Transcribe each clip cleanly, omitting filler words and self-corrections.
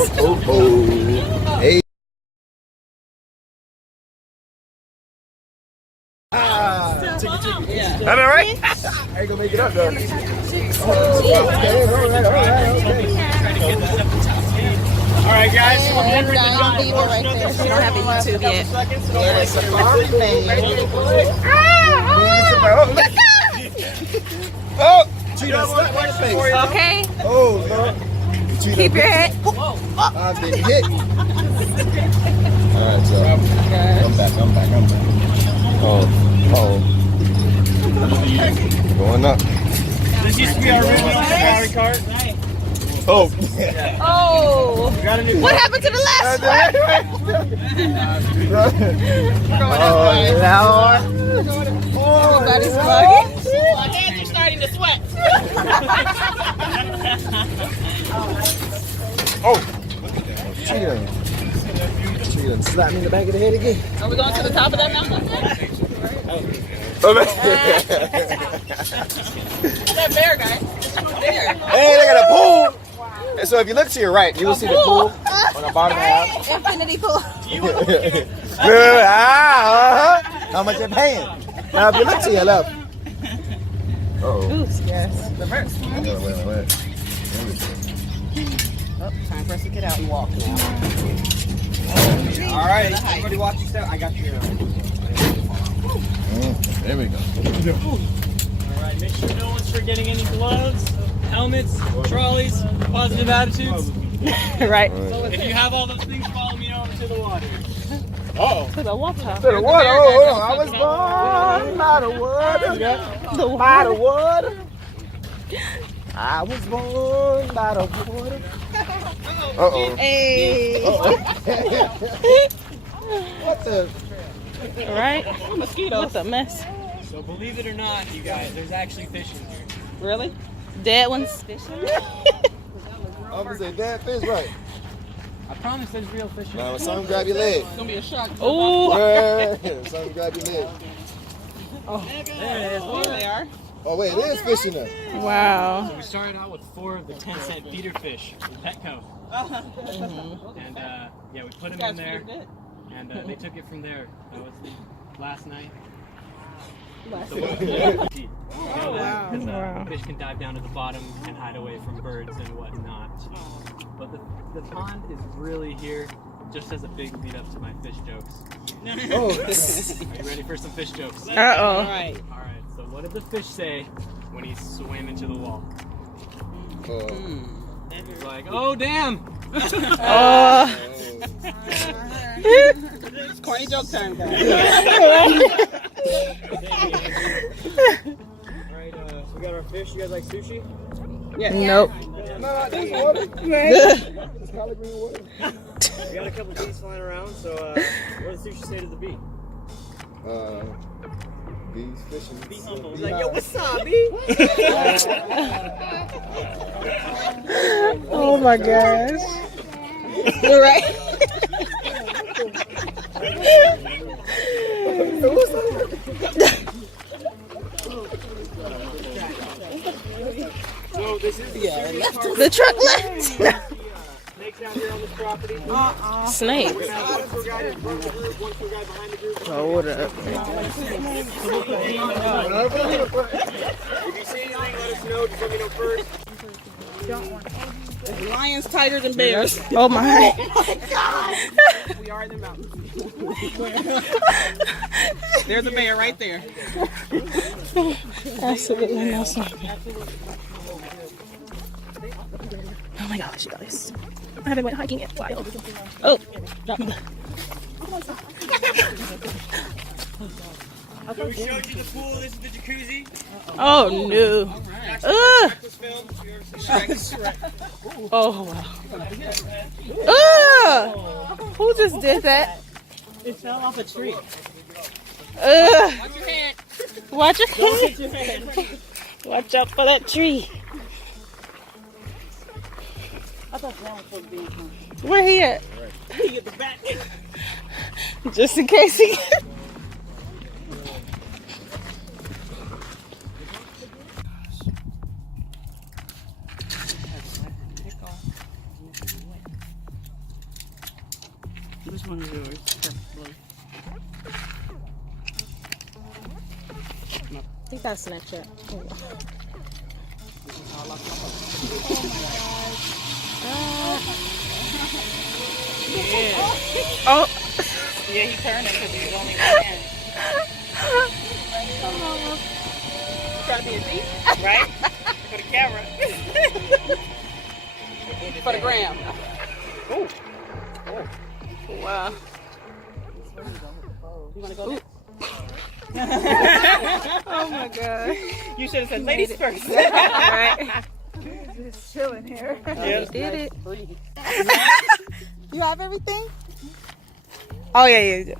Hey. Yeah. All right. I ain't gonna make it up though. Okay. All right, guys. And Diane Beaver right there. She don't have a YouTube yet. Yeah, it's a farming man. Oh, Cheetah, slap my face. Okay. Oh, Lord. Cheetah, Keep your head. I've been hit. All right, so I'm back. Oh. Going up. This used to be our original Ferrari cart. Oh. Oh. We got a new What happened to the last one? Everybody's bugging. My hands are starting to sweat. Oh. Cheetah slapped me in the back of the head again. Are we going to the top of that mountain? That bear guy. Bear. Hey, they got a pool. And so if you look to your right, you will see the pool on the bottom of the house. Infinity pool. How much you paying? Now if you look to your left. Ooh, yes. Reverse. Wait. Oh, time for us to get out and walk now. All right, everybody watch your step. I got you. There we go. All right, make sure no one's forgetting any gloves, helmets, trolleys, positive attitudes. Right. If you have all those things, follow me over to the water. To the water. To the water. Oh, I was born by the water. By the water. I was born by the water. Uh-oh. Hey. What the? Right? Mosquitoes. What's a mess? So believe it or not, you guys, there's actually fish in here. Really? Dead ones fishing? I'm gonna say dead fish, right? I promise there's real fish in Now, here. when something grab your leg. It's gonna be a shock. Ooh. Something grab your leg. There it is. There they are. Oh, wait, it is fish in there. Wow. So we started out with 4 of the 10-cent feeder fish from Petco. And yeah, we put them in there. And they took it from there. That was last night. Last night. Wow. Fish can dive down to the bottom and hide away from birds and whatnot. But the pond is really here just as a big lead up to my fish jokes. Oh. Are you ready for some fish jokes? Uh-oh. Alright. Alright, so what did the fish say when he swam into the wall? He's like, oh damn! It's corny joke time, guys. Alright, so we got our fish. You guys like sushi? Nope. No, there's water. It's collard green water. We got a couple bees flying around, so what does sushi say to the bee? Bees fishing. He's like, yo, what's up, bee? Oh my gosh. You're right. So this is The truck left. snakes out here on this property. Snake. We're gonna have 4 guys in front of the group, 1 guy behind the group. Hold up. If you see anything, let us know. Just let me know first. Lions tighter than bears. Oh my. We are in the mountains. There's a bear right there. Absolutely no snake. Oh my gosh, you guys. I haven't went hiking in a while. Oh, drop me. So we showed you the pool. This is the jacuzzi. Oh no. Ugh. This film. You ever seen Oh wow. Ugh. Who just did that? It fell off a tree. Ugh. Watch your hand. Watch your hand. Watch out for that tree. I thought that was supposed to be. Where he at? He at the back. Just in case he. one is yours? Purple blue. I think that's Snapchat. Oh. Yeah. Oh. Yeah, he turned it because he was only one hand. Trying to be a thief, right? For the camera. For the gram. Ooh. Oh. Wow. You want to go next? Oh my god. You should have said ladies first. Alright. Just chilling here. You did it. You have everything? Oh yeah, yeah.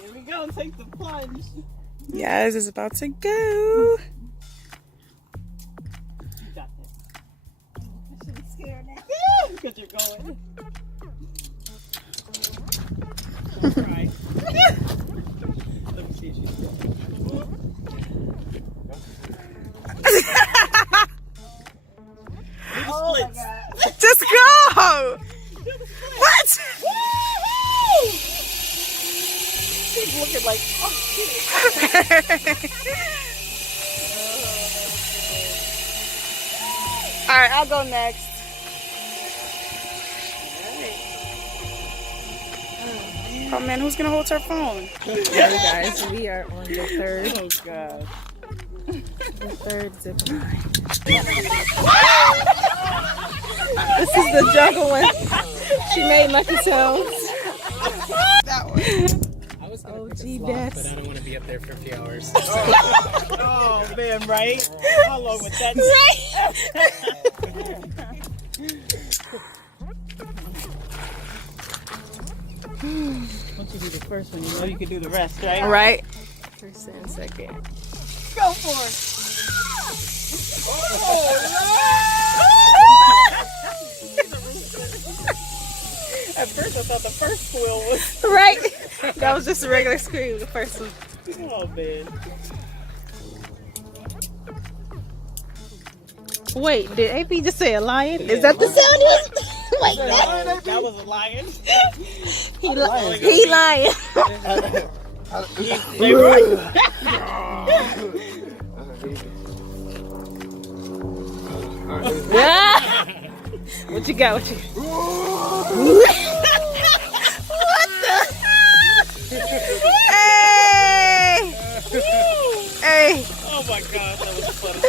Here we go. Take the plunge. Yes, it's about to go. You got this. I should be scared now. Because you're going. Don't cry. Let me see if she's good. Oh my god. Just go. What? She's looking like, oh shit. All right, I'll go next. Oh man, who's gonna hold her phone? Hey guys, we are on the third. Oh god. The third zip line. This is the jungle one. She made lucky sounds. That one. I was gonna Oh, pick a gee, slot, that's- but I don't want to be up there for a few hours. Oh man, right? How long would that Once you do the first one, you know you can do the rest, right? All right. First and second. Go for it. At first I thought the first squeal was... Right. That was just a regular scream. The first one. Oh man. Wait, did AP just say a lion? Is that the sound? Wait, That was a lion. he lying. They were What you got? What you? What the? Hey! Hey! Oh my gosh, that was funny.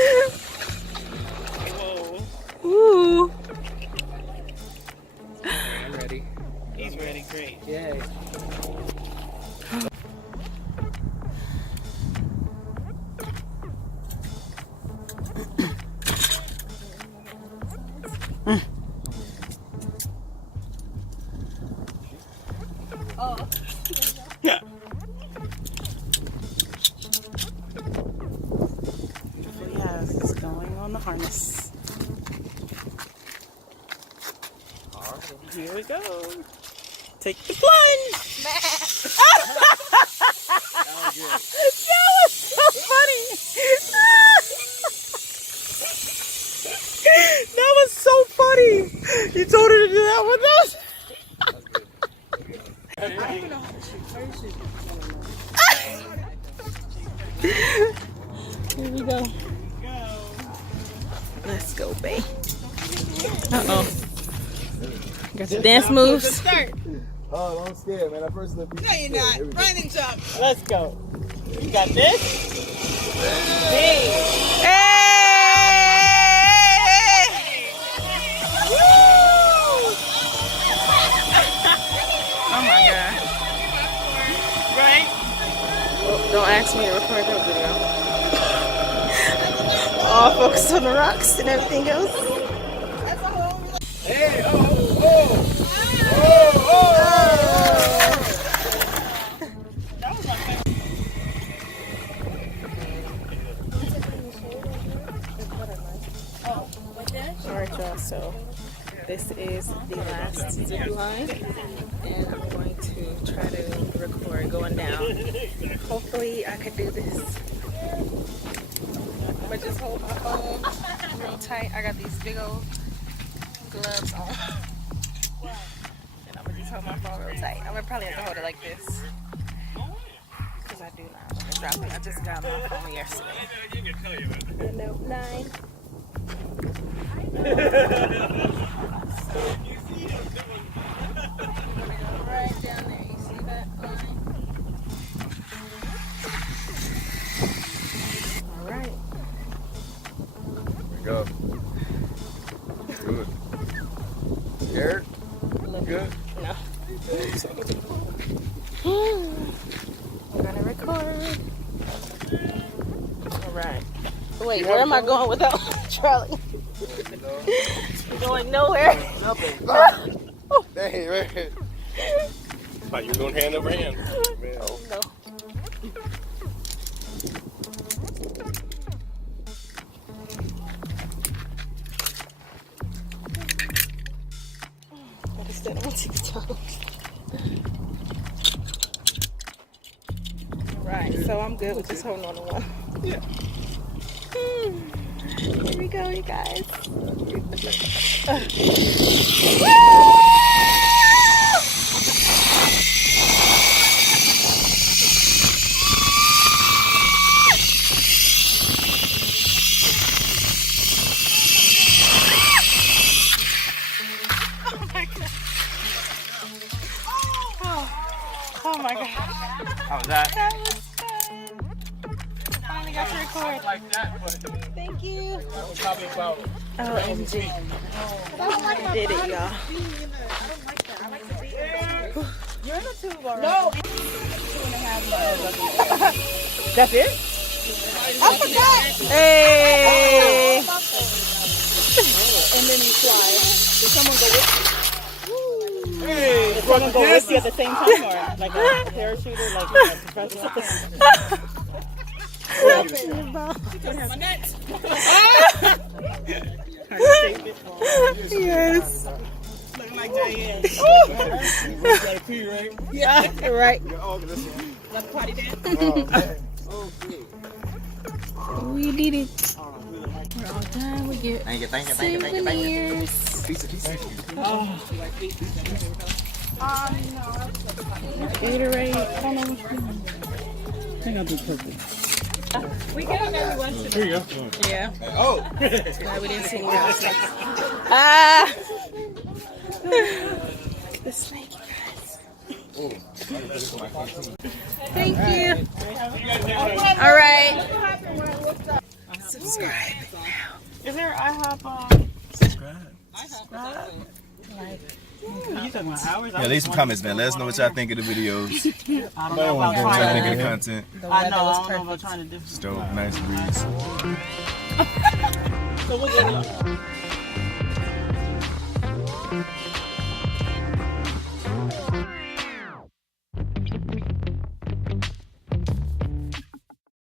Whoa. Ooh. I'm ready. He's ready, great. Yay. Yes, it's going on the harness. Here we go. Take the plunge. That was so funny. That was so funny. You told her to do that one. Here we go. Let's go, babe. Uh-oh. Got the dance moves. Oh, don't scare, man. I first looked. No, you're not. Run and jump. Let's go. You got this? Hey. Hey! Oh my god. Right? Well, don't ask me to record that video. All focused on the rocks and everything else. Hey, oh, oh, oh, oh, Alright y'all, so this is the last zip line and I'm going to try to record going down. Hopefully I can do this. But just hold my phone real tight. I got these big old gloves on. And I'm gonna just hold my phone real tight. I'm gonna probably have to hold it like this. Because I do not want to drop it. I just got my phone yesterday. The Note 9. Right down there. You see that line? All right. There we go. Good. Scared? Good? No. I'm gonna record. All right. Wait, where am I going without Charlie? Going nowhere. Dang, man. How you going hand over hand? Oh no. Gotta stand on my tippy toes. Right, so I'm good with just holding on to one. Yeah. Here we go, you guys. Oh my god. How was that? That was fun. Finally got to record. Like that, but Thank you. that was probably about OMG. I did it, y'all. You're in a tube already. No. 2.5 miles. That's it? I forgot. Hey. And then you fly. Did someone go with you? Hey, Did someone go with you at the same time, or like a parachuter, like a professional? Yes. Looking like Diane. gotta pee, right? Yeah, right. Like potty dance? We did it. We're all done. We get souvenirs. Gatorade. I think I'll do purple. We get them every once in a Here you go. Yeah. Oh! Glad we didn't see any else. Ah. The snake, you guys. Thank you. All right. Subscribe now. Is there IHOP? You talking about hours? Yeah, leave some comments, man. Let us know what y'all think of the videos. I don't know about What y'all think of trying the to. content. The I weather know. I was don't know perfect. about trying to do. Stove, nice breeze. So we'll get it.